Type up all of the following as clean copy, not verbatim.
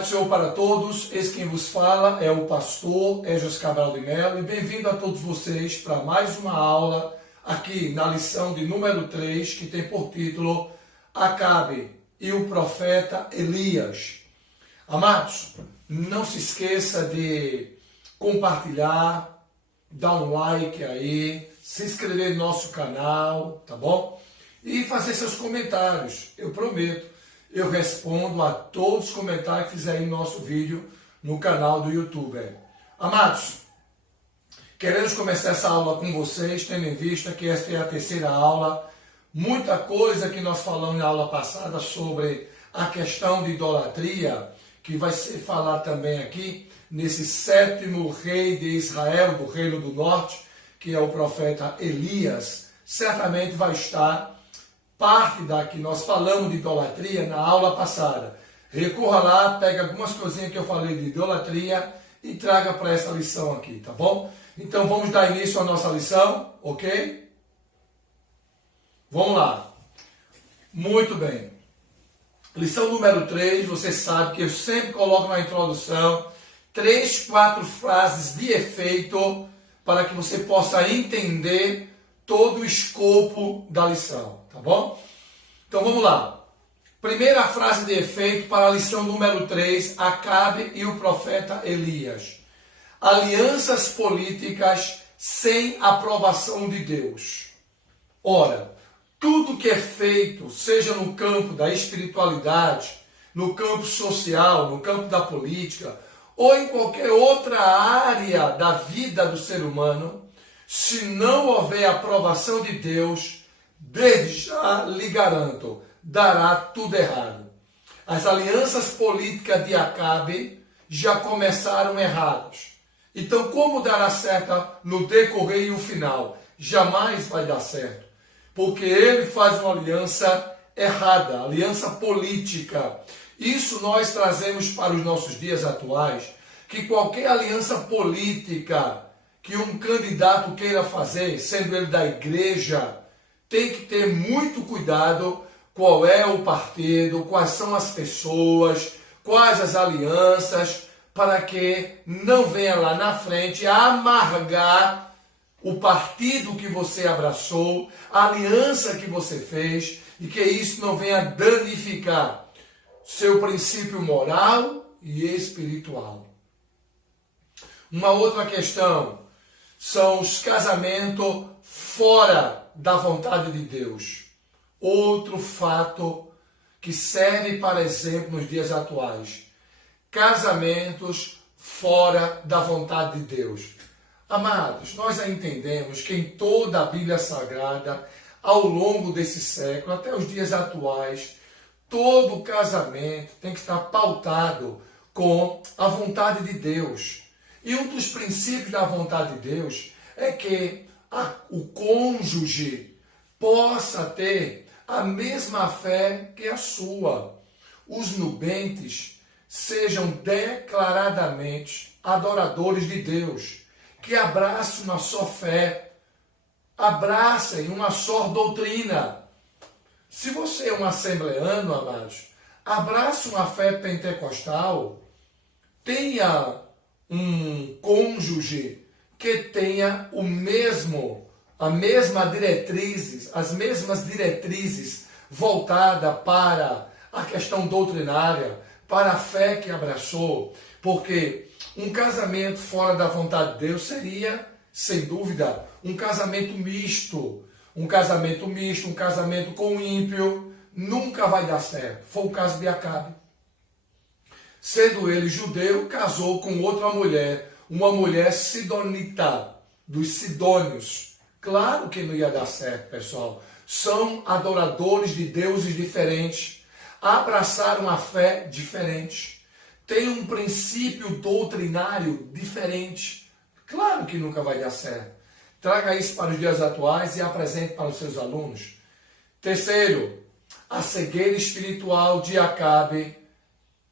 Paz do Senhor para todos, esse quem vos fala é o pastor Esdras Cabral de Mello e bem-vindo a todos vocês para mais uma aula aqui na lição de número 3, que tem por título Acabe e o profeta Elias. Amados, não se esqueça de compartilhar, dar um like aí, se inscrever no nosso canal, tá bom? E fazer seus comentários, eu prometo. Eu respondo a todos os comentários que fizerem no nosso vídeo no canal do YouTube. Amados, queremos começar essa aula com vocês, tendo em vista que esta é a terceira aula. Muita coisa que nós falamos na aula passada sobre a questão de idolatria, que vai ser falado também aqui, nesse sétimo rei de Israel, do Reino do Norte, que é o profeta Elias, certamente vai estar parte da que nós falamos de idolatria na aula passada. Recorra lá, pega algumas coisinhas que eu falei de idolatria e traga para essa lição aqui, tá bom? Então vamos dar início à nossa lição, ok? Vamos lá. Muito bem. Lição número 3, você sabe que eu sempre coloco na introdução 3, 4 frases de efeito para que você possa entender todo o escopo da lição. Tá bom? Então vamos lá. Primeira frase de efeito para a lição número 3, Acabe e o profeta Elias. Alianças políticas sem aprovação de Deus. Ora, tudo que é feito, seja no campo da espiritualidade, no campo social, no campo da política, ou em qualquer outra área da vida do ser humano, se não houver aprovação de Deus, desde já lhe garanto, dará tudo errado. As alianças políticas de Acabe já começaram erradas. Então, como dará certo no decorrer e o final? Jamais vai dar certo. Porque ele faz uma aliança errada, aliança política. Isso nós trazemos para os nossos dias atuais, que qualquer aliança política que um candidato queira fazer, sendo ele da igreja, tem que ter muito cuidado qual é o partido, quais são as pessoas, quais as alianças, para que não venha lá na frente amargar o partido que você abraçou, a aliança que você fez, e que isso não venha danificar seu princípio moral e espiritual. Uma outra questão são os casamentos fora da vontade de Deus. Outro fato que serve para exemplo nos dias atuais. Casamentos fora da vontade de Deus. Amados, nós já entendemos que em toda a Bíblia Sagrada, ao longo desse século, até os dias atuais, todo casamento tem que estar pautado com a vontade de Deus. E um dos princípios da vontade de Deus é que o cônjuge possa ter a mesma fé que a sua. Os nubentes sejam declaradamente adoradores de Deus, que abracem uma só fé, abracem uma só doutrina. Se você é um assembleano, amados, abrace uma fé pentecostal, tenha um cônjuge que tenha as mesmas diretrizes voltada para a questão doutrinária, para a fé que abraçou, porque um casamento fora da vontade de Deus seria, sem dúvida, um casamento misto, um casamento com o ímpio, nunca vai dar certo. Foi o caso de Acabe. Sendo ele judeu, casou com outra mulher, uma mulher sidonita, dos sidônios. Claro que não ia dar certo, pessoal. São adoradores de deuses diferentes, abraçaram a fé diferente, têm um princípio doutrinário diferente. Claro que nunca vai dar certo. Traga isso para os dias atuais e apresente para os seus alunos. Terceiro, a cegueira espiritual de Acabe,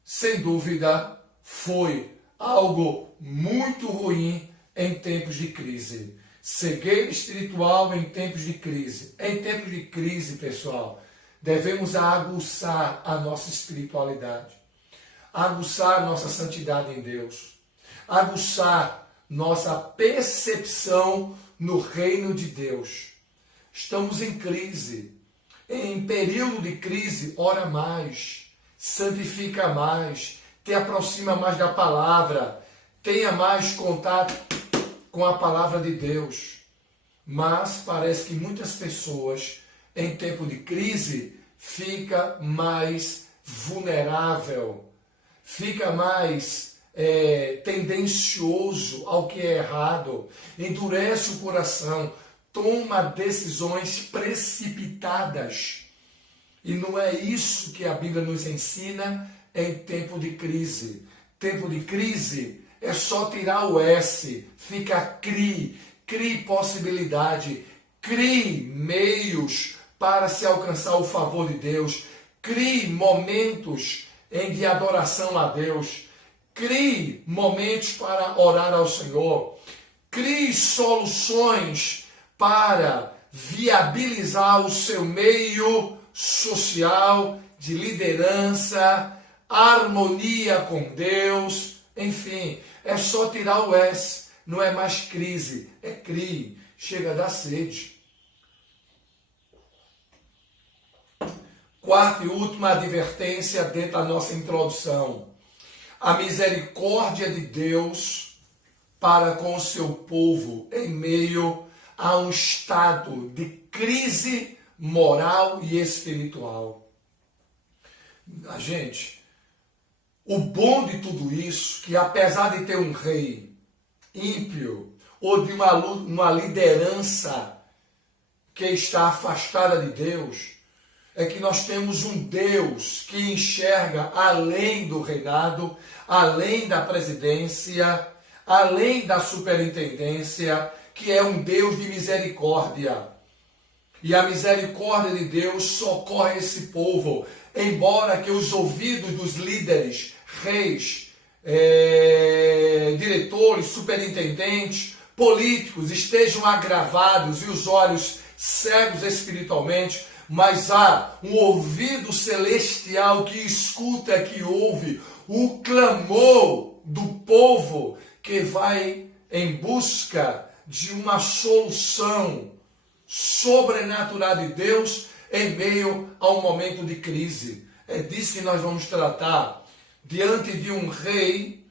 sem dúvida, foi algo muito ruim em tempos de crise. Cegueira espiritual em tempos de crise. Em tempos de crise, pessoal, devemos aguçar a nossa espiritualidade. aguçar nossa santidade em Deus, aguçar nossa percepção no reino de Deus. Estamos em crise. Em período de crise, ora mais, santifica mais, te aproxima mais da palavra, tenha mais contato com a palavra de Deus. Mas parece que muitas pessoas, em tempo de crise, fica mais vulnerável, fica mais tendencioso ao que é errado, endurece o coração, toma decisões precipitadas. E não é isso que a Bíblia nos ensina em tempo de crise. Tempo de crise é só tirar o S, fica crie possibilidade, crie meios para se alcançar o favor de Deus, crie momentos de adoração a Deus, crie momentos para orar ao Senhor, crie soluções para viabilizar o seu meio social, de liderança, harmonia com Deus, enfim, é só tirar o S, não é mais crise, é crie, chega da sede. Quarta e última advertência dentro da nossa introdução. A misericórdia de Deus para com o seu povo em meio a um estado de crise moral e espiritual. Gente, o bom de tudo isso, que apesar de ter um rei ímpio ou de uma liderança que está afastada de Deus, é que nós temos um Deus que enxerga além do reinado, além da presidência, além da superintendência, que é um Deus de misericórdia. E a misericórdia de Deus socorre esse povo, embora que os ouvidos dos líderes, reis, diretores, superintendentes, políticos estejam agravados e os olhos cegos espiritualmente, mas há um ouvido celestial que escuta, que ouve o clamor do povo que vai em busca de uma solução sobrenatural de Deus em meio a um momento de crise. É disso que nós vamos tratar diante de um rei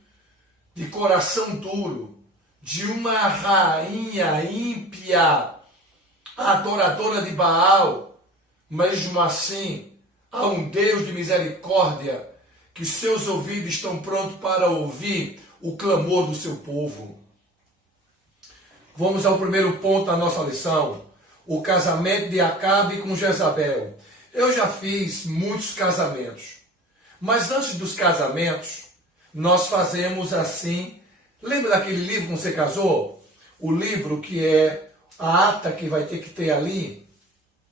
de coração duro, de uma rainha ímpia, adoradora de Baal. Mesmo assim, há um Deus de misericórdia que seus ouvidos estão prontos para ouvir o clamor do seu povo. Vamos ao primeiro ponto da nossa lição, o casamento de Acabe com Jezabel. Eu já fiz muitos casamentos, mas antes dos casamentos, nós fazemos assim. Lembra daquele livro que você casou? O livro que é a ata que vai ter que ter ali,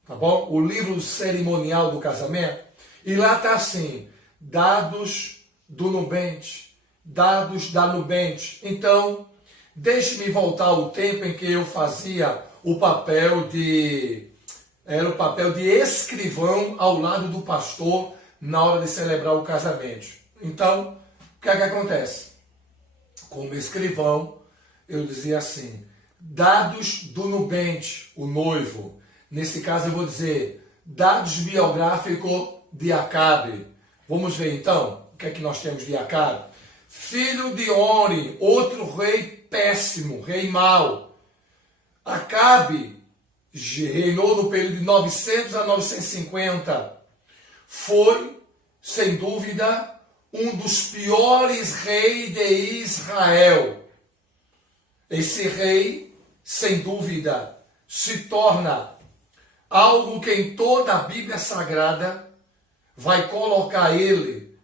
tá bom? O livro cerimonial do casamento. E lá está assim, dados do nubente, dados da nubente. Então, deixe-me voltar ao tempo em que eu fazia o papel de escrivão ao lado do pastor na hora de celebrar o casamento. Então, o que é que acontece? Como escrivão, eu dizia assim, dados do nubente, o noivo. Nesse caso eu vou dizer, dados biográficos de Acabe. Vamos ver então, o que é que nós temos de Acabe? Filho de Oni, outro rei péssimo, rei mau. Acabe reinou no período de 900 a 950. Foi, sem dúvida, um dos piores reis de Israel. Esse rei, sem dúvida, se torna algo que em toda a Bíblia Sagrada vai colocar ele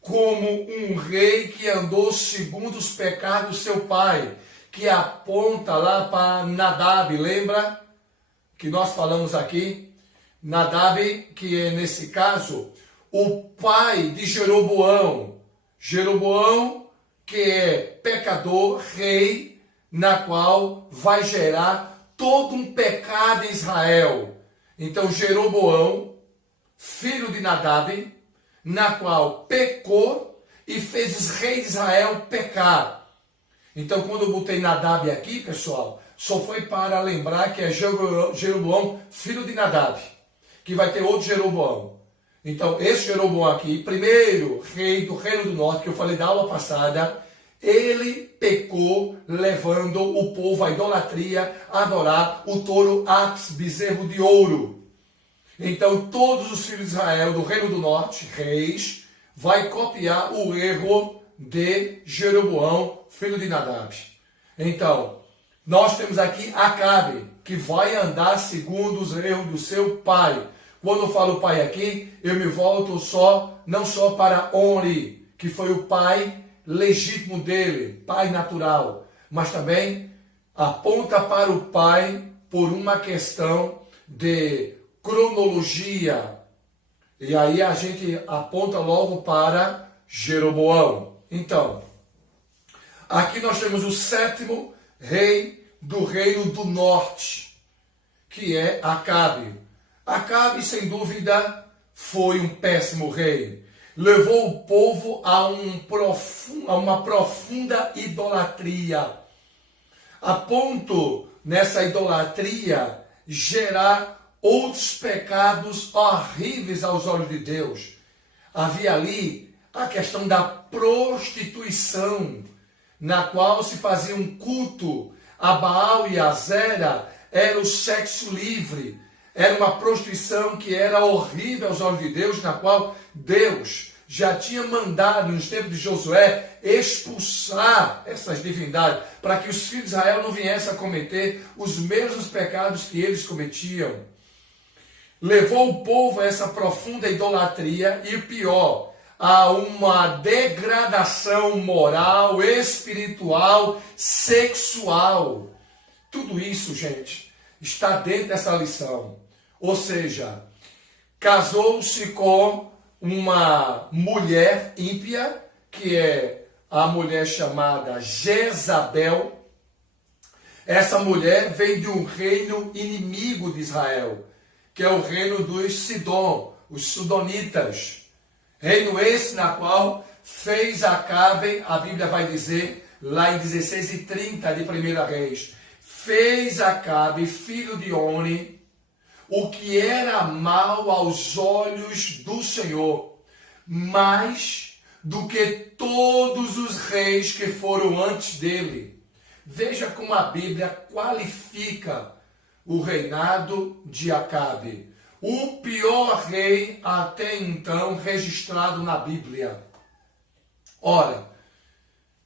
como um rei que andou segundo os pecados do seu pai, que aponta lá para Nadab, lembra que nós falamos aqui? Nadab, que é nesse caso o pai de Jeroboão. Jeroboão, que é pecador, rei, na qual vai gerar todo um pecado em Israel. Então Jeroboão, filho de Nadab, na qual pecou e fez os reis de Israel pecar. Então, quando eu botei Nadab aqui, pessoal, só foi para lembrar que é Jeroboão, filho de Nadab, que vai ter outro Jeroboão. Então, esse Jeroboão aqui, primeiro rei do Reino do Norte, que eu falei da aula passada, ele pecou levando o povo à idolatria, a adorar o touro Apis, bezerro de ouro. Então, todos os filhos de Israel do Reino do Norte, reis, vai copiar o erro de Jeroboão, filho de Nadab. Então, nós temos aqui Acabe, que vai andar segundo os erros do seu pai. Quando eu falo pai aqui, eu me volto não só para Onri, que foi o pai legítimo dele, pai natural, mas também aponta para o pai por uma questão de cronologia. E aí a gente aponta logo para Jeroboão. Então, aqui nós temos o sétimo rei do Reino do Norte, que é Acabe. Acabe, sem dúvida, foi um péssimo rei. Levou o povo a uma profunda idolatria, a ponto, nessa idolatria, gerar outros pecados horríveis aos olhos de Deus. Havia ali a questão da prostituição, na qual se fazia um culto a Baal e a Zera, era o sexo livre. Era uma prostituição que era horrível aos olhos de Deus, na qual Deus já tinha mandado, nos tempos de Josué, expulsar essas divindades, para que os filhos de Israel não viessem a cometer os mesmos pecados que eles cometiam. Levou o povo a essa profunda idolatria e, pior, a uma degradação moral, espiritual, sexual. Tudo isso, gente, está dentro dessa lição. Ou seja, casou-se com uma mulher ímpia, que é a mulher chamada Jezabel. Essa mulher vem de um reino inimigo de Israel, que é o reino dos Sidom, os Sidonitas. Reino esse na qual fez Acabe, a Bíblia vai dizer, lá em 16:30 de 1 Reis, fez Acabe, filho de Oni, o que era mal aos olhos do Senhor, mais do que todos os reis que foram antes dele. Veja como a Bíblia qualifica o reinado de Acabe. O pior rei até então registrado na Bíblia. Ora,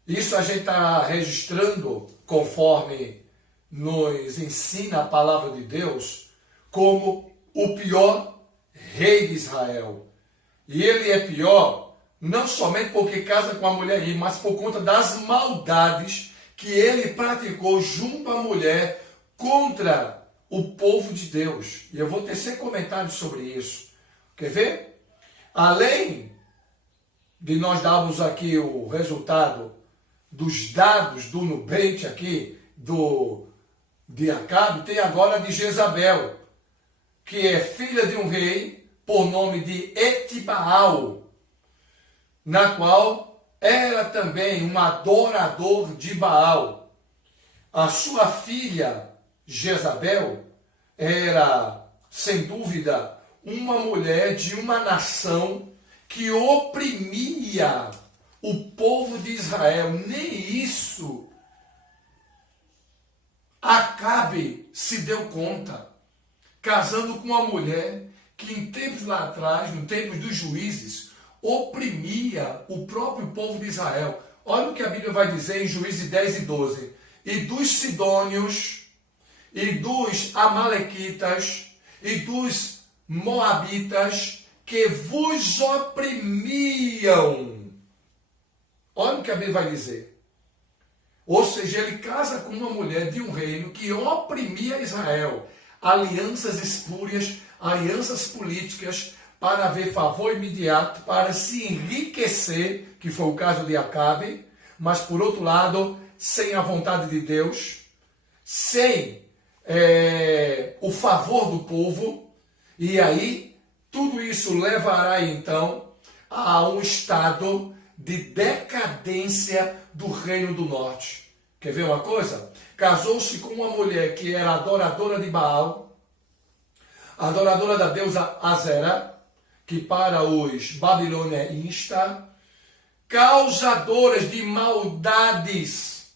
isso a gente está registrando conforme nos ensina a palavra de Deus, como o pior rei de Israel. E ele é pior não somente porque casa com a mulher, mas por conta das maldades que ele praticou junto à mulher contra o povo de Deus. E eu vou tecer comentários sobre isso. Quer ver? Além de nós darmos aqui o resultado dos dados do Nubank aqui, de Acabe, tem agora de Jezabel, que é filha de um rei por nome de Etibaal, na qual era também um adorador de Baal. A sua filha, Jezabel, era, sem dúvida, uma mulher de uma nação que oprimia o povo de Israel. Nem isso Acabe se deu conta, casando com uma mulher que em tempos lá atrás, no tempo dos juízes, oprimia o próprio povo de Israel. Olha o que a Bíblia vai dizer em Juízes 10:12. E dos sidônios, e dos amalequitas, e dos moabitas, que vos oprimiam. Olha o que a Bíblia vai dizer. Ou seja, ele casa com uma mulher de um reino que oprimia Israel. Alianças espúrias, alianças políticas, para haver favor imediato, para se enriquecer, que foi o caso de Acabe, mas por outro lado, sem a vontade de Deus, sem o favor do povo, e aí tudo isso levará então a um estado de decadência do Reino do Norte. Quer ver uma coisa? Casou-se com uma mulher que era adoradora de Baal, adoradora da deusa Azera, que para os babilônios é Insta, causadoras de maldades,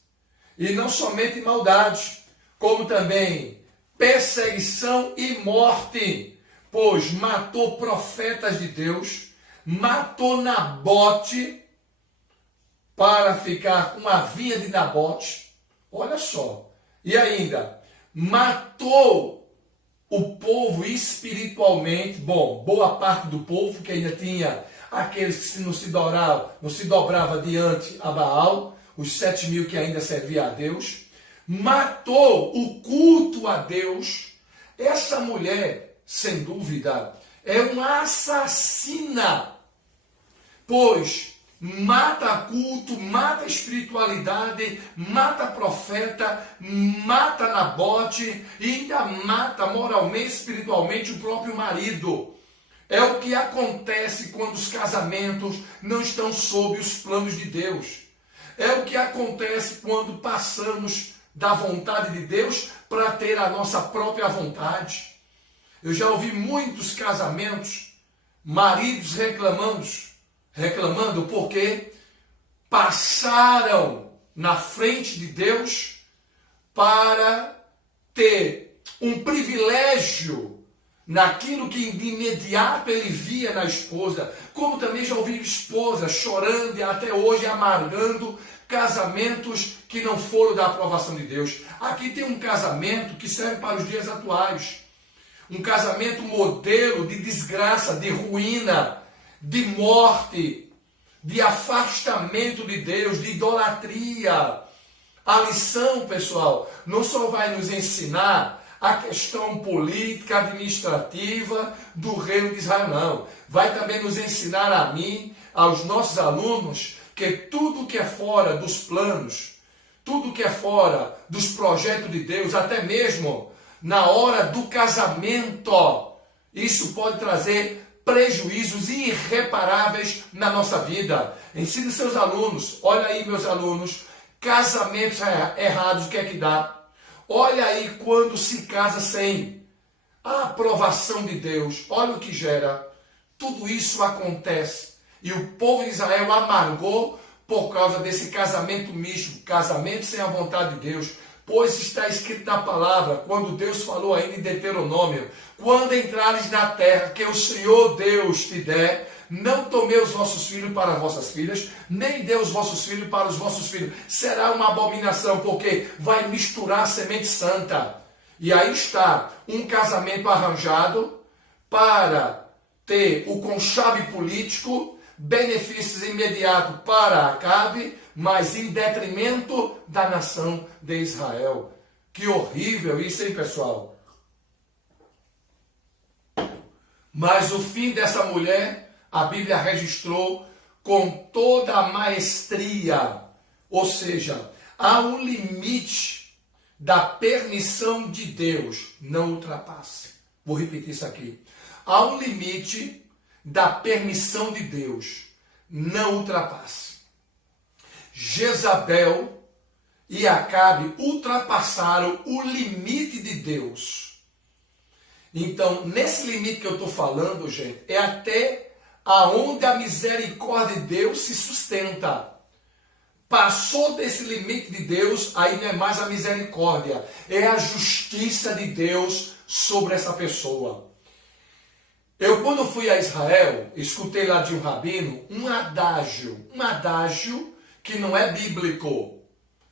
e não somente maldades, como também perseguição e morte, pois matou profetas de Deus, matou Nabote para ficar com a vinha de Nabote, olha só, e ainda matou o povo espiritualmente, bom, boa parte do povo, que ainda tinha aqueles que não se dobrava diante a Baal, os 7.000 que ainda serviam a Deus, matou o culto a Deus. Essa mulher, sem dúvida, é uma assassina, pois mata culto, mata espiritualidade, mata profeta, mata Nabote e ainda mata moralmente, espiritualmente o próprio marido. É o que acontece quando os casamentos não estão sob os planos de Deus. É o que acontece quando passamos da vontade de Deus para ter a nossa própria vontade. Eu já ouvi muitos casamentos, maridos reclamando porque passaram na frente de Deus para ter um privilégio naquilo que de imediato ele via na esposa, como também já ouvi esposas chorando e até hoje amargando casamentos que não foram da aprovação de Deus. Aqui tem um casamento que serve para os dias atuais, um casamento modelo de desgraça, de ruína, de morte, de afastamento de Deus, de idolatria. A lição, pessoal, não só vai nos ensinar a questão política, administrativa do reino de Israel, não. Vai também nos ensinar a mim, aos nossos alunos, que tudo que é fora dos planos, tudo que é fora dos projetos de Deus, até mesmo na hora do casamento, isso pode trazer prejuízos irreparáveis na nossa vida. Ensine seus alunos, olha aí meus alunos, casamentos errados, o que é que dá? Olha aí quando se casa sem a aprovação de Deus, olha o que gera. Tudo isso acontece. E o povo de Israel amargou por causa desse casamento misto, casamento sem a vontade de Deus. Pois está escrito na palavra, quando Deus falou ainda em Deuteronômio, quando entrares na terra que o Senhor Deus te der, não tomei os vossos filhos para as vossas filhas, nem dê os vossos filhos para os vossos filhos. Será uma abominação, porque vai misturar a semente santa. E aí está um casamento arranjado para ter o conchave político, benefícios imediatos para Acabe, mas em detrimento da nação de Israel. Que horrível isso, hein, pessoal? Mas o fim dessa mulher, a Bíblia registrou com toda a maestria. Ou seja, há um limite da permissão de Deus, não ultrapasse. Vou repetir isso aqui. Há um limite da permissão de Deus, não ultrapasse. Jezabel e Acabe ultrapassaram o limite de Deus. Então, nesse limite que eu estou falando, gente, é até aonde a misericórdia de Deus se sustenta. Passou desse limite de Deus, aí não é mais a misericórdia, é a justiça de Deus sobre essa pessoa. Eu, quando fui a Israel, escutei lá de um rabino um adágio que não é bíblico,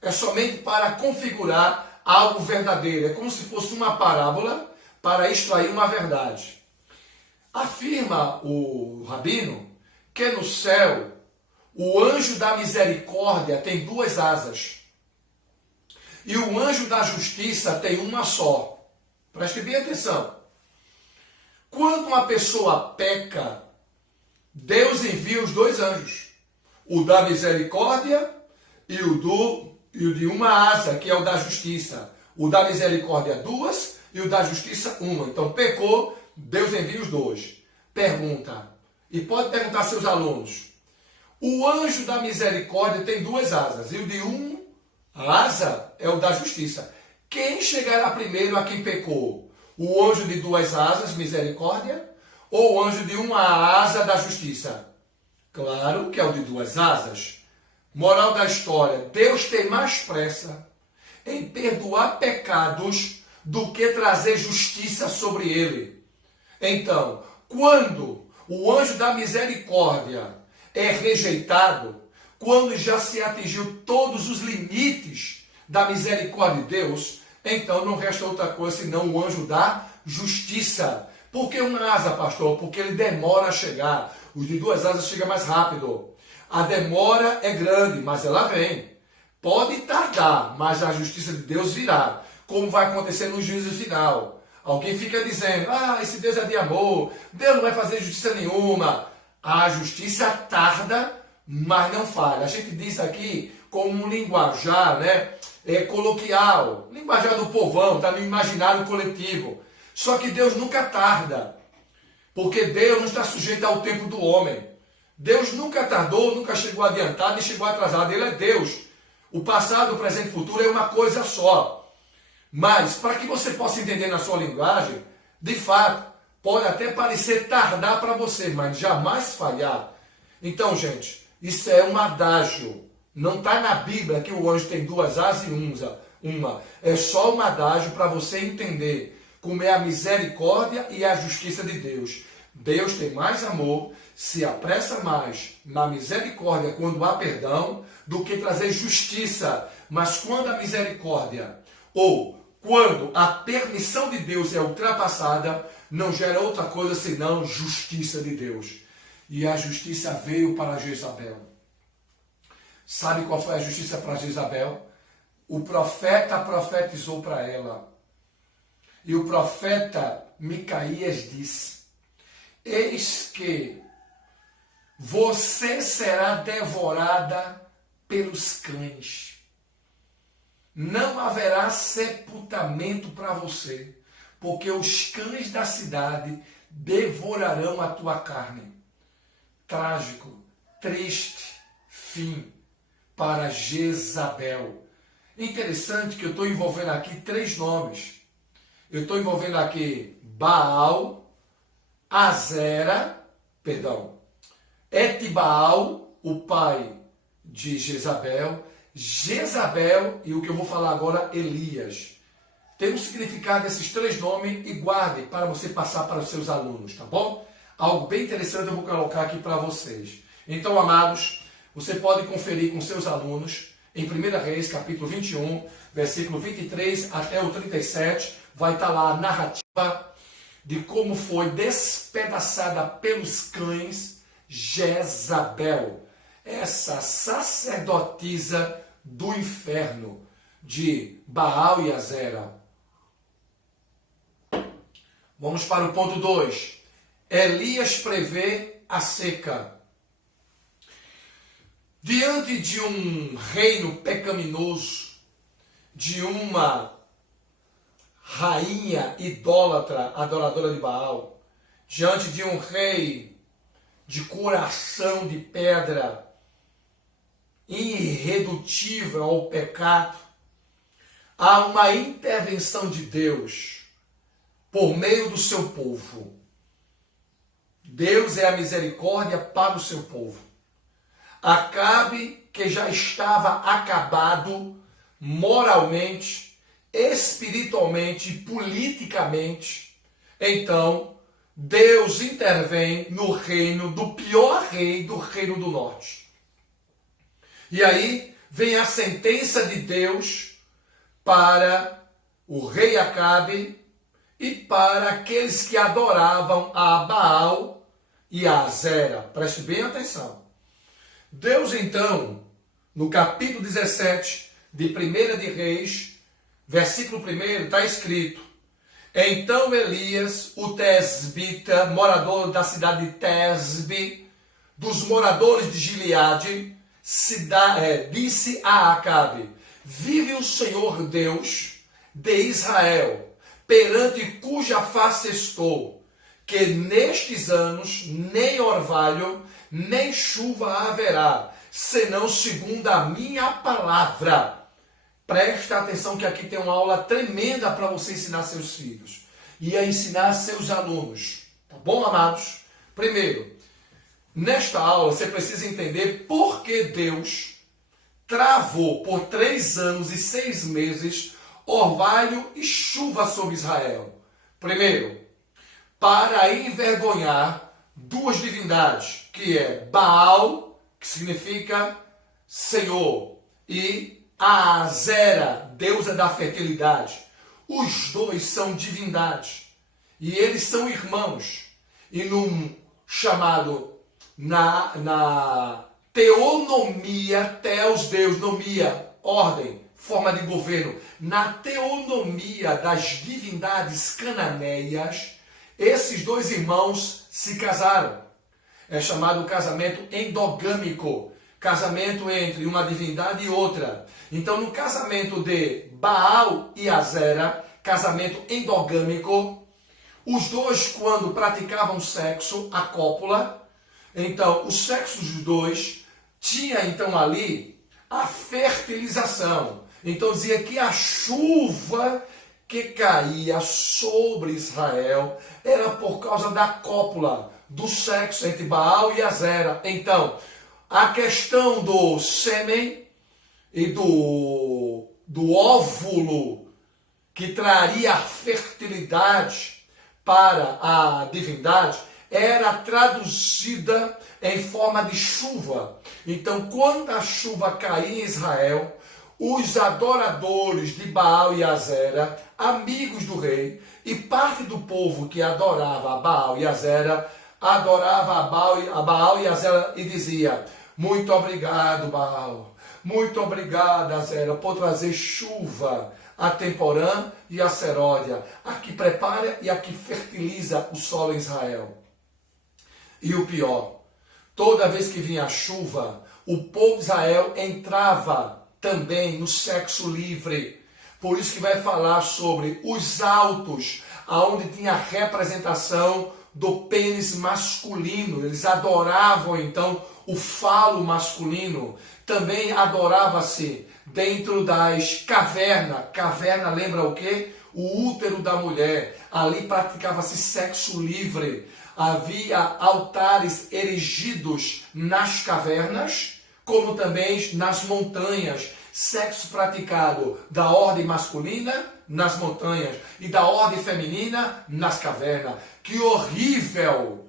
é somente para configurar algo verdadeiro, é como se fosse uma parábola para extrair uma verdade. Afirma o rabino que no céu o anjo da misericórdia tem 2 asas e o anjo da justiça tem uma só. Preste bem atenção. Quando uma pessoa peca, Deus envia os 2 anjos, o da misericórdia e o de uma asa, que é o da justiça. O da misericórdia 2 e o da justiça 1. Então pecou, Deus envia os 2. Pergunta, e pode perguntar a seus alunos, O anjo da misericórdia tem duas asas, e o de a asa é o da justiça. Quem chegará primeiro a quem pecou? O anjo de duas asas, misericórdia, ou o anjo de uma asa da justiça? Claro que é o de duas asas. Moral da história, Deus tem mais pressa em perdoar pecados do que trazer justiça sobre ele. Então, quando o anjo da misericórdia é rejeitado, quando já se atingiu todos os limites da misericórdia de Deus, então não resta outra coisa senão o anjo da justiça. Por que uma asa, pastor? Porque ele demora a chegar. Os de duas asas chega mais rápido. A demora é grande, mas ela vem. Pode tardar, mas a justiça de Deus virá. Como vai acontecer no juízo final. Alguém fica dizendo, esse Deus é de amor, Deus não vai fazer justiça nenhuma. A justiça tarda, mas não falha. A gente diz aqui como um linguajar, coloquial, linguajar do povão, está no imaginário coletivo. Só que Deus nunca tarda, porque Deus não está sujeito ao tempo do homem. Deus nunca tardou, nunca chegou adiantado e chegou atrasado. Ele é Deus. O passado, o presente e o futuro é uma coisa só. Mas, para que você possa entender na sua linguagem, de fato, pode até parecer tardar para você, mas jamais falhar. Então, gente, isso é um adágio. Não está na Bíblia que o anjo tem duas asas e uma. É só um adágio para você entender como é a misericórdia e a justiça de Deus. Deus tem mais amor, se apressa mais na misericórdia quando há perdão, do que trazer justiça. Mas quando a misericórdia ou quando a permissão de Deus é ultrapassada, não gera outra coisa senão justiça de Deus. E a justiça veio para Jezabel. Sabe qual foi a justiça para Jezabel? O profeta profetizou para ela. E o profeta Micaías disse: eis que você será devorada pelos cães. Não haverá sepultamento para você, porque os cães da cidade devorarão a tua carne. Trágico, triste fim para Jezabel. Interessante que eu estou envolvendo aqui três nomes. Eu estou envolvendo aqui Baal, Etibaal, o pai de Jezabel, Jezabel e o que eu vou falar agora, Elias. Tem um significado desses três nomes e guarde para você passar para os seus alunos, tá bom? Algo bem interessante eu vou colocar aqui para vocês. Então, amados, você pode conferir com seus alunos em 1 Reis, capítulo 21, versículo 23 até o 37, vai estar lá a narrativa de como foi despedaçada pelos cães Jezabel, essa sacerdotisa do inferno de Baal e Azera. Vamos para o ponto 2. Elias prevê a seca. Diante de um reino pecaminoso, de uma rainha idólatra, adoradora de Baal, diante de um rei de coração de pedra, irredutível ao pecado, há uma intervenção de Deus por meio do seu povo. Deus é a misericórdia para o seu povo. Acabe, que já estava acabado moralmente, espiritualmente, politicamente, então Deus intervém no reino do pior rei do reino do norte. E aí vem a sentença de Deus para o rei Acabe e para aqueles que adoravam a Baal e a Azera. Preste bem atenção. Deus então, no capítulo 17 de 1 de Reis, versículo 1, está escrito: então Elias, o tesbita, morador da cidade de Tesbe, dos moradores de Gileade, disse a Acabe: vive o Senhor Deus de Israel, perante cuja face estou, que nestes anos nem orvalho, nem chuva haverá, senão segundo a minha palavra. Presta atenção que aqui tem uma aula tremenda para você ensinar seus filhos e a ensinar seus alunos. Tá bom, amados? Primeiro, nesta aula você precisa entender por que Deus travou por 3 anos e 6 meses orvalho e chuva sobre Israel. Primeiro, para envergonhar 2 divindades, que é Baal, que significa Senhor, e a Azera, deusa da fertilidade. Os 2 são divindades e eles são irmãos. E num chamado na teonomia, teos, Deus, nomia, ordem, forma de governo, na teonomia das divindades cananeias, esses 2 irmãos se casaram. É chamado casamento endogâmico, casamento entre uma divindade e outra. Então, no casamento de Baal e Azera, casamento endogâmico, os 2, quando praticavam sexo, a cópula, então, o sexo dos 2 tinha, então, ali a fertilização. Então, dizia que a chuva que caía sobre Israel era por causa da cópula, do sexo entre Baal e Azera. Então, a questão do sêmen e do óvulo que traria a fertilidade para a divindade era traduzida em forma de chuva. Então, quando a chuva caía em Israel, os adoradores de Baal e Azera, amigos do rei, e parte do povo que adorava a Baal e Azera, adorava a Baal e Azera e dizia: muito obrigado, Baal, muito obrigado, Azera, por trazer chuva a temporã e a seródia, a que prepara e a que fertiliza o solo em Israel. E o pior, toda vez que vinha a chuva, o povo de Israel entrava também no sexo livre. Por isso que vai falar sobre os altos, aonde tinha a representação do pênis masculino. Eles adoravam então o falo masculino. Também adorava-se dentro das cavernas. Caverna lembra o quê? O útero da mulher. Ali praticava-se sexo livre. Havia altares erigidos nas cavernas, como também nas montanhas. Sexo praticado da ordem masculina nas montanhas e da ordem feminina nas cavernas. Que horrível!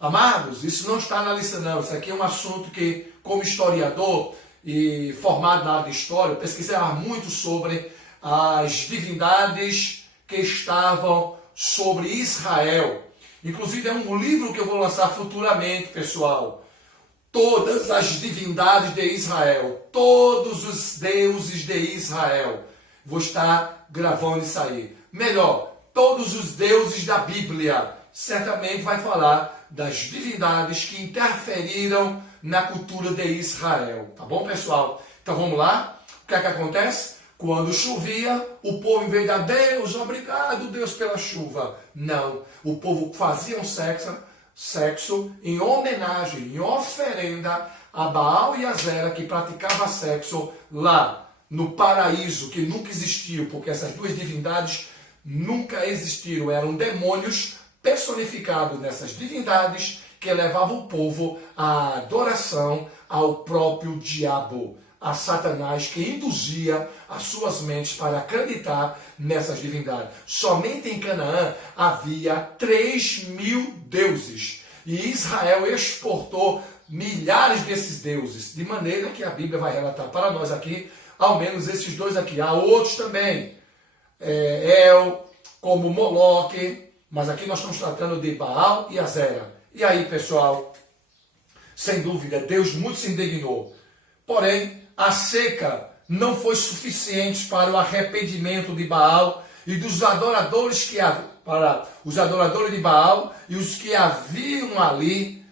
Amados, isso não está na lista não. Isso aqui é um assunto que, como historiador e formado na área de história, eu pesquisava muito sobre as divindades que estavam sobre Israel. Inclusive é um livro que eu vou lançar futuramente, pessoal. Todas as divindades de Israel, todos os deuses de Israel. Vou estar gravando isso aí. Melhor, todos os deuses da Bíblia. Certamente vai falar das divindades que interferiram na cultura de Israel. Tá bom, pessoal? Então vamos lá? O que é que acontece? Quando chovia, o povo, em vez de dar Deus, obrigado, Deus, pela chuva. Não, o povo fazia um sexo em homenagem, em oferenda a Baal e Azera, que praticava sexo lá no paraíso, que nunca existiu, porque essas 2 divindades nunca existiram. Eram demônios personificados nessas divindades que levavam o povo à adoração ao próprio diabo, a Satanás, que induzia as suas mentes para acreditar nessas divindades. Somente em Canaã havia 3.000 deuses. E Israel exportou milhares desses deuses, de maneira que a Bíblia vai relatar para nós aqui, ao menos esses 2 aqui. Há outros também, El, como Moloque, mas aqui nós estamos tratando de Baal e Azera. E aí, pessoal, sem dúvida, Deus muito se indignou. Porém, a seca não foi suficiente para o arrependimento de Baal e dos adoradores para os adoradores de Baal e os que haviam ali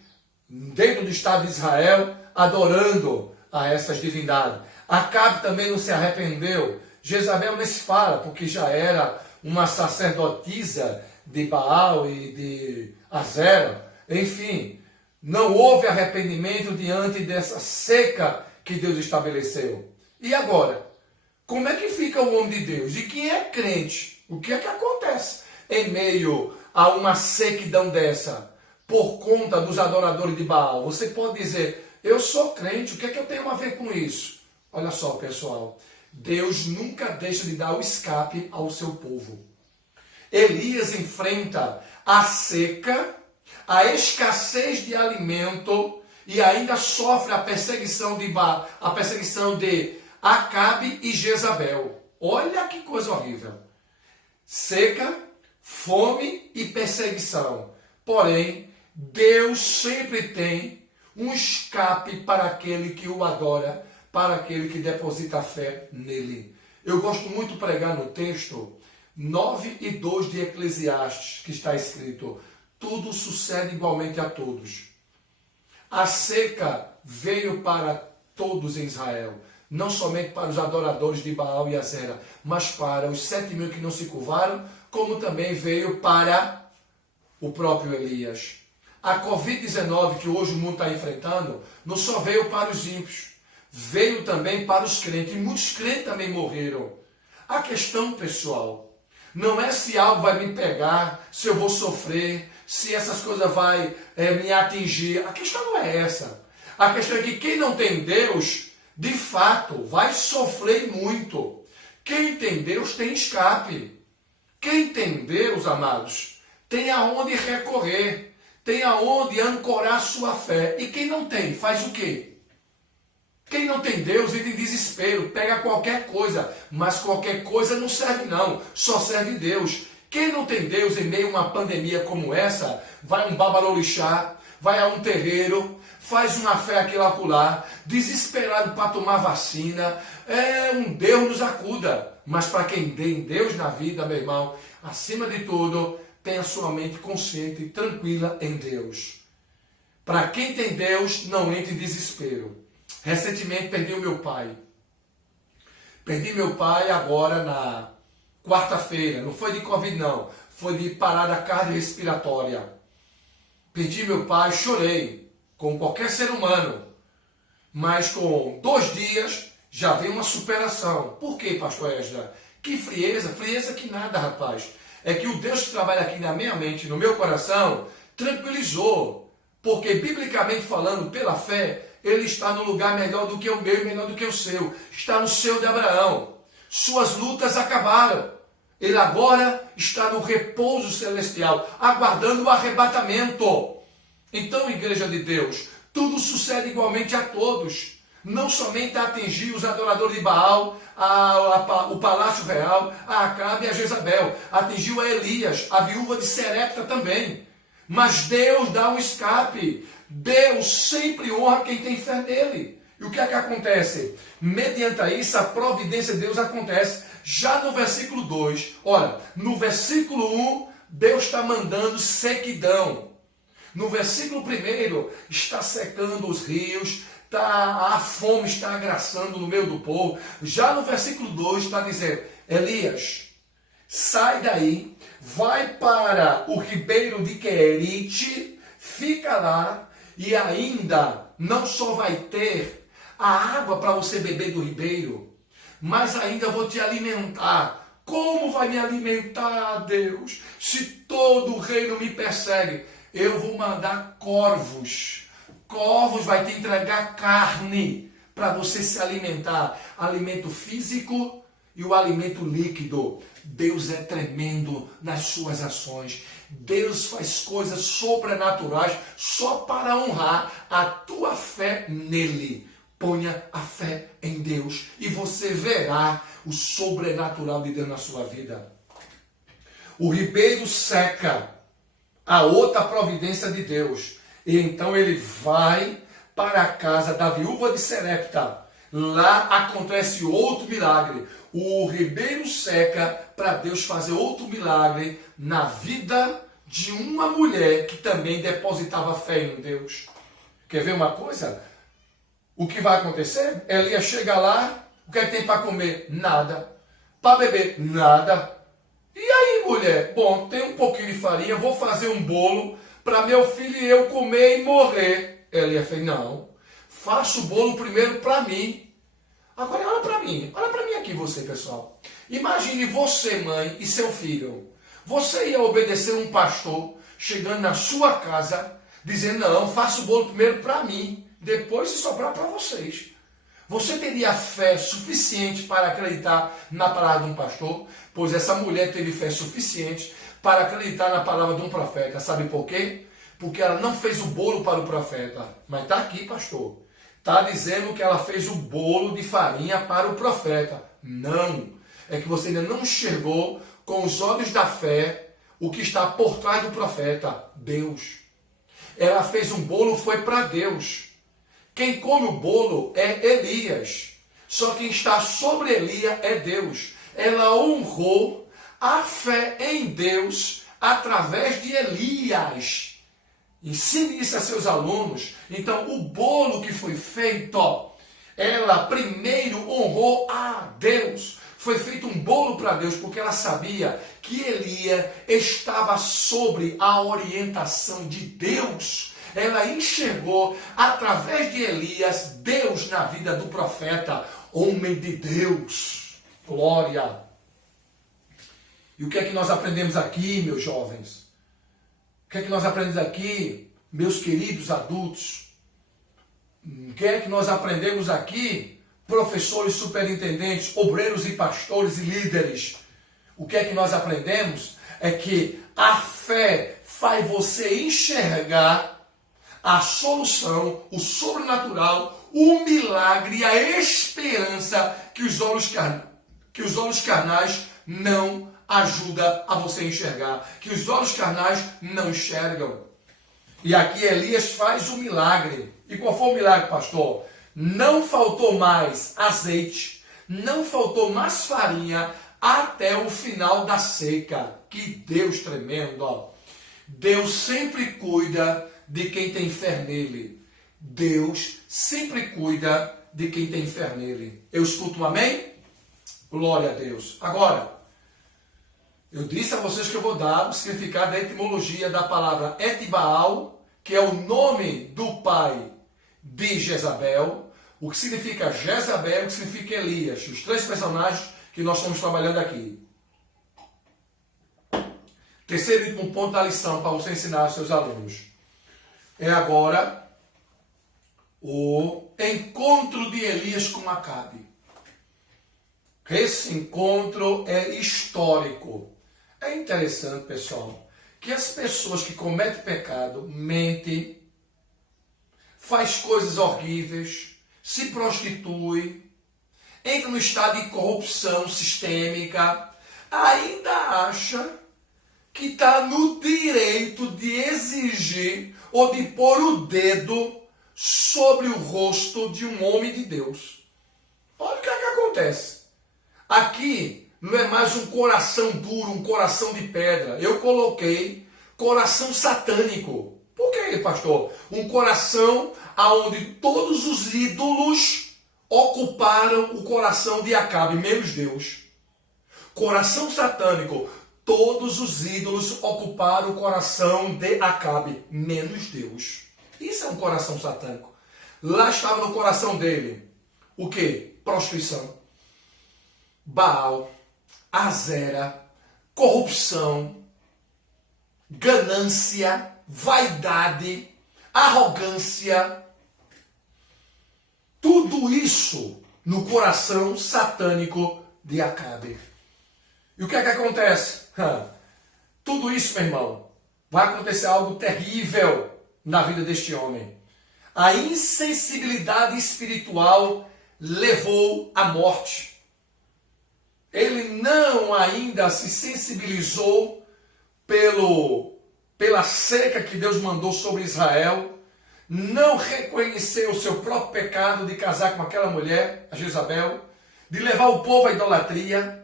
dentro do estado de Israel adorando a essas divindades. Acabe também não se arrependeu. Jezabel nem se fala, porque já era uma sacerdotisa de Baal e de Azera. Enfim, não houve arrependimento diante dessa seca que Deus estabeleceu. E agora? Como é que fica o homem de Deus? E quem é crente? O que é que acontece em meio a uma sequidão dessa? Por conta dos adoradores de Baal. Você pode dizer, eu sou crente, o que é que eu tenho a ver com isso? Olha só, pessoal. Deus nunca deixa de dar o escape ao seu povo. Elias enfrenta a seca, a escassez de alimento e ainda sofre a perseguição de Acabe e Jezabel. Olha que coisa horrível. Seca, fome e perseguição. Porém, Deus sempre tem um escape para aquele que o adora, para aquele que deposita fé nele. Eu gosto muito de pregar no texto 9:2 de Eclesiastes, que está escrito, tudo sucede igualmente a todos. A seca veio para todos em Israel, não somente para os adoradores de Baal e Azera, mas para os 7.000 que não se curvaram, como também veio para o próprio Elias. A Covid-19 que hoje o mundo está enfrentando, não só veio para os ímpios, veio também para os crentes, e muitos crentes também morreram. A questão, pessoal, não é se algo vai me pegar, se eu vou sofrer, se essas coisas vão me atingir. A questão não é essa. A questão é que quem não tem Deus, de fato, vai sofrer muito. Quem tem Deus tem escape. Quem tem Deus, amados, tem aonde recorrer. Tem aonde ancorar sua fé. E quem não tem, faz o quê? Quem não tem Deus entra em desespero, pega qualquer coisa, mas qualquer coisa não serve não, só serve Deus. Quem não tem Deus em meio a uma pandemia como essa, vai a um babalorixá, vai a um terreiro, faz uma fé aqui lá acolá, desesperado para tomar vacina, um Deus nos acuda. Mas para quem tem Deus na vida, meu irmão, acima de tudo, tenha sua mente consciente e tranquila em Deus. Para quem tem Deus, não entre em desespero. Recentemente perdi o meu pai. Perdi meu pai agora na quarta-feira. Não foi de Covid não, foi de parada cardiorrespiratória. Perdi meu pai, chorei, como qualquer ser humano. Mas com 2 dias já veio uma superação. Por quê, pastor Esdra? Que frieza, frieza que nada, rapaz. É que o Deus que trabalha aqui na minha mente, no meu coração, tranquilizou. Porque, biblicamente falando, pela fé, ele está no lugar melhor do que o meu e melhor do que o seu. Está no seu de Abraão. Suas lutas acabaram. Ele agora está no repouso celestial, aguardando o arrebatamento. Então, igreja de Deus, tudo sucede igualmente a todos. Não somente a atingir os adoradores de Baal, o palácio real, a Acabe e a Jezabel. Atingiu a Elias, a viúva de Serepta também. Mas Deus dá um escape. Deus sempre honra quem tem fé nele. E o que é que acontece? Mediante isso, a providência de Deus acontece. Já no versículo 2, olha, no versículo 1, Deus está mandando sequidão. No versículo 1, está secando os rios, a fome está agraçando no meio do povo. Já no versículo 2 está dizendo, Elias, sai daí, vai para o ribeiro de Querite, fica lá, e ainda não só vai ter a água para você beber do ribeiro, mas ainda vou te alimentar. Como vai me alimentar, Deus? Se todo o reino me persegue, eu vou mandar corvos. Corvos vai te entregar carne para você se alimentar. Alimento físico e o alimento líquido. Deus é tremendo nas suas ações. Deus faz coisas sobrenaturais só para honrar a tua fé nele. Ponha a fé em Deus e você verá o sobrenatural de Deus na sua vida. O ribeiro seca, a outra providência de Deus. E então ele vai para a casa da viúva de Serepta. Lá acontece outro milagre. O ribeiro seca para Deus fazer outro milagre na vida de uma mulher que também depositava fé em Deus. Quer ver uma coisa? O que vai acontecer? Elias chega lá, o que é que tem para comer? Nada. Para beber? Nada. E aí, mulher? mulher, bom, tem um pouquinho de farinha, vou fazer um bolo para meu filho e eu comer e morrer. Ela fez, não, faça o bolo primeiro para mim. Agora olha para mim aqui você, pessoal. Imagine você, mãe, e seu filho. Você ia obedecer um pastor chegando na sua casa, dizendo, não, faça o bolo primeiro para mim, depois se sobrar para vocês. Você teria fé suficiente para acreditar na palavra de um pastor? Pois essa mulher teve fé suficiente para acreditar na palavra de um profeta. Sabe por quê? Porque ela não fez o bolo para o profeta. Mas está aqui, pastor. Está dizendo que ela fez o bolo de farinha para o profeta. Não. É que você ainda não enxergou com os olhos da fé o que está por trás do profeta. Deus. Ela fez um bolo, foi para Deus. Quem come o bolo é Elias. Só quem está sobre Elias é Deus. Ela honrou a fé em Deus através de Elias. Ensine isso a seus alunos. Então, o bolo que foi feito, ela primeiro honrou a Deus. Foi feito um bolo para Deus, porque ela sabia que Elias estava sobre a orientação de Deus. Ela enxergou, através de Elias, Deus na vida do profeta, homem de Deus. Glória! E o que é que nós aprendemos aqui, meus jovens? O que é que nós aprendemos aqui, meus queridos adultos? O que é que nós aprendemos aqui, professores, superintendentes, obreiros e pastores e líderes? O que é que nós aprendemos? É que a fé faz você enxergar a solução, o sobrenatural, o milagre e a esperança que os olhos carnais não ajudam a você enxergar. Que os olhos carnais não enxergam. E aqui Elias faz o milagre. E qual foi o milagre, pastor? Não faltou mais azeite, não faltou mais farinha até o final da seca. Que Deus tremendo, ó. Deus sempre cuida de quem tem fé nele. Deus sempre cuida de quem tem fé nele. Eu escuto um amém? Glória a Deus. Agora, eu disse a vocês que eu vou dar o significado da etimologia da palavra Etibaal, que é o nome do pai de Jezabel, o que significa Jezabel, o que significa Elias. Os três personagens que nós estamos trabalhando aqui. Terceiro e último ponto da lição para você ensinar aos seus alunos. É agora o encontro de Elias com Acabe. Esse encontro é histórico. É interessante, pessoal, que as pessoas que cometem pecado, mentem, faz coisas horríveis, se prostituem, entram no estado de corrupção sistêmica, ainda acha que está no direito de exigir ou de pôr o dedo sobre o rosto de um homem de Deus. Olha o que acontece. Aqui não é mais um coração duro, um coração de pedra. Eu coloquei coração satânico. Por que, pastor? Um coração onde todos os ídolos ocuparam o coração de Acabe, menos Deus. Coração satânico. Todos os ídolos ocuparam o coração de Acabe, menos Deus. Isso é um coração satânico. Lá estava no coração dele o quê? Prostituição, Baal, Azera, corrupção, ganância, vaidade, arrogância. Tudo isso no coração satânico de Acabe. E o que é que acontece? Tudo isso, meu irmão, vai acontecer algo terrível na vida deste homem. A insensibilidade espiritual levou à morte. Ele não ainda se sensibilizou pela seca que Deus mandou sobre Israel, não reconheceu o seu próprio pecado de casar com aquela mulher, a Jezabel, de levar o povo à idolatria,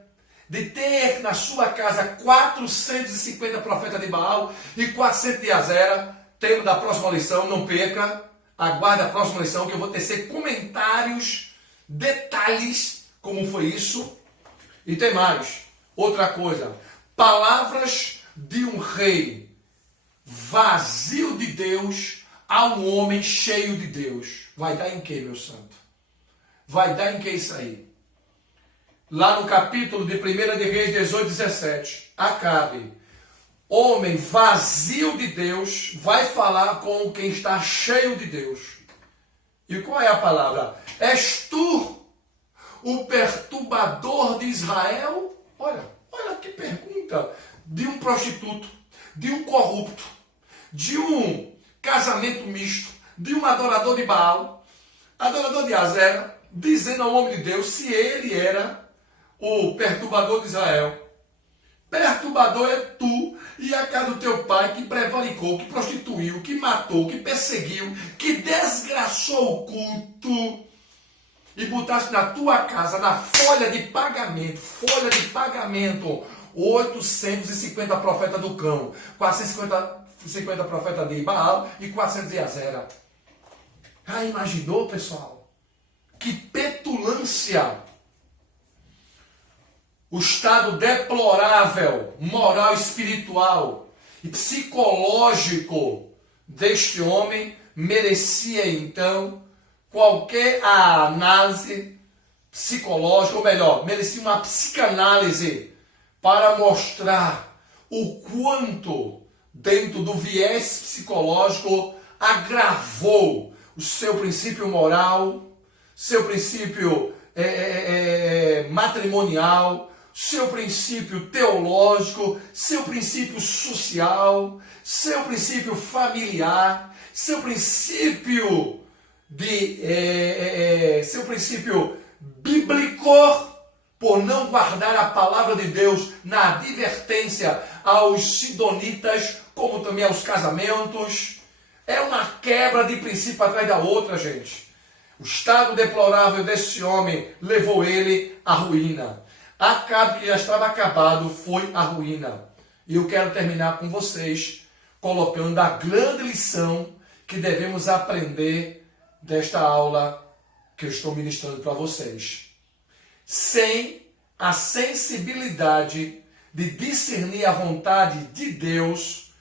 de ter na sua casa 450 profetas de Baal e 400 de Azera. Tema da próxima lição, não perca, aguarde a próxima lição que eu vou tecer comentários, detalhes, como foi isso. E tem mais, outra coisa, Palavras de um rei vazio de Deus a um homem cheio de Deus. Vai dar em que, meu santo? Vai dar em que isso aí? Lá no capítulo de 1 de Reis 18, 17, Acabe, homem vazio de Deus, vai falar com quem está cheio de Deus. E qual é a palavra? És tu o perturbador de Israel? Olha que pergunta de um prostituto, de um corrupto, de um casamento misto, de um adorador de Baal, adorador de Azera, dizendo ao homem de Deus se ele era o perturbador de Israel. Perturbador é tu e a casa do teu pai que prevaricou, que prostituiu, que matou, que perseguiu, que desgraçou o culto e botaste na tua casa, na folha de pagamento, 850 profetas do cão, 450 profetas de Baal e 400 de Azera. Ah, imaginou, pessoal? Que petulância! O estado deplorável, moral, espiritual e psicológico deste homem merecia, então, qualquer análise psicológica, ou melhor, merecia uma psicanálise para mostrar o quanto, dentro do viés psicológico, agravou o seu princípio moral, seu princípio matrimonial, seu princípio teológico, seu princípio social, seu princípio familiar, seu princípio seu princípio bíblico, por não guardar a palavra de Deus na advertência aos sidonitas, como também aos casamentos. É uma quebra de princípio atrás da outra, gente. O estado deplorável desse homem levou ele à ruína. Acabe, que já estava acabado, foi à ruína. E eu quero terminar com vocês, colocando a grande lição que devemos aprender desta aula que eu estou ministrando para vocês. Sem a sensibilidade de discernir a vontade de Deus,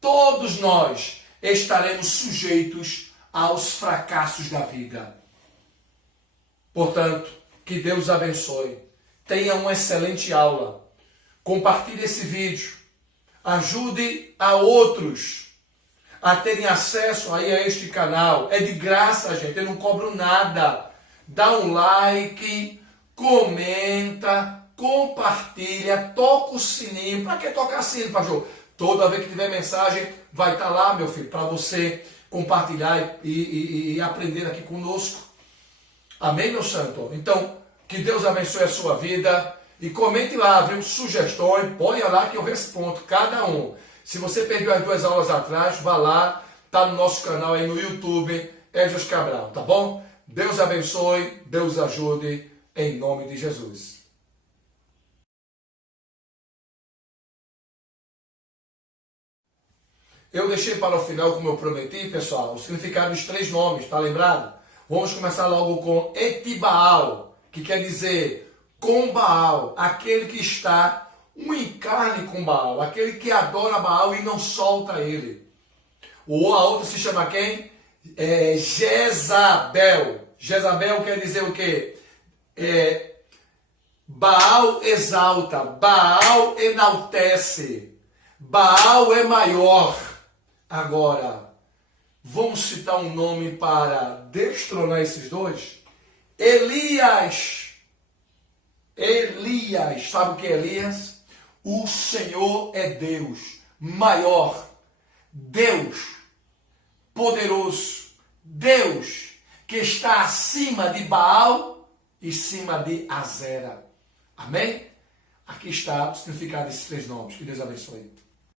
todos nós estaremos sujeitos aos fracassos da vida. Portanto, que Deus abençoe. Tenha uma excelente aula. Compartilhe esse vídeo. Ajude a outros a terem acesso aí a este canal. É de graça, gente. Eu não cobro nada. Dá um like, comenta, compartilha, toca o sininho. Para que tocar sininho, pastor? Toda vez que tiver mensagem, vai estar lá, meu filho, para você compartilhar e aprender aqui conosco. Amém, meu santo? Então, que Deus abençoe a sua vida. E comente lá, viu? Sugestões, ponha lá que eu respondo cada um. Se você perdeu as 2 aulas atrás, vá lá, tá no nosso canal aí no YouTube, Ejos Cabral, tá bom? Deus abençoe, Deus ajude, em nome de Jesus. Eu deixei para o final, como eu prometi, pessoal, o significado dos 3 nomes, tá lembrado? Vamos começar logo com Etibaal, que quer dizer com Baal, aquele que está um encarne com Baal, aquele que adora Baal e não solta ele. Ou a outra se chama quem? Jezabel. Jezabel quer dizer o quê? Baal exalta, Baal enaltece, Baal é maior. Agora, vamos citar um nome para destronar esses dois? Elias. Elias, sabe o que é Elias? O Senhor é Deus, maior, Deus, poderoso, Deus, que está acima de Baal e acima de Azera. Amém? Aqui está o significado desses 3 nomes. Que Deus abençoe.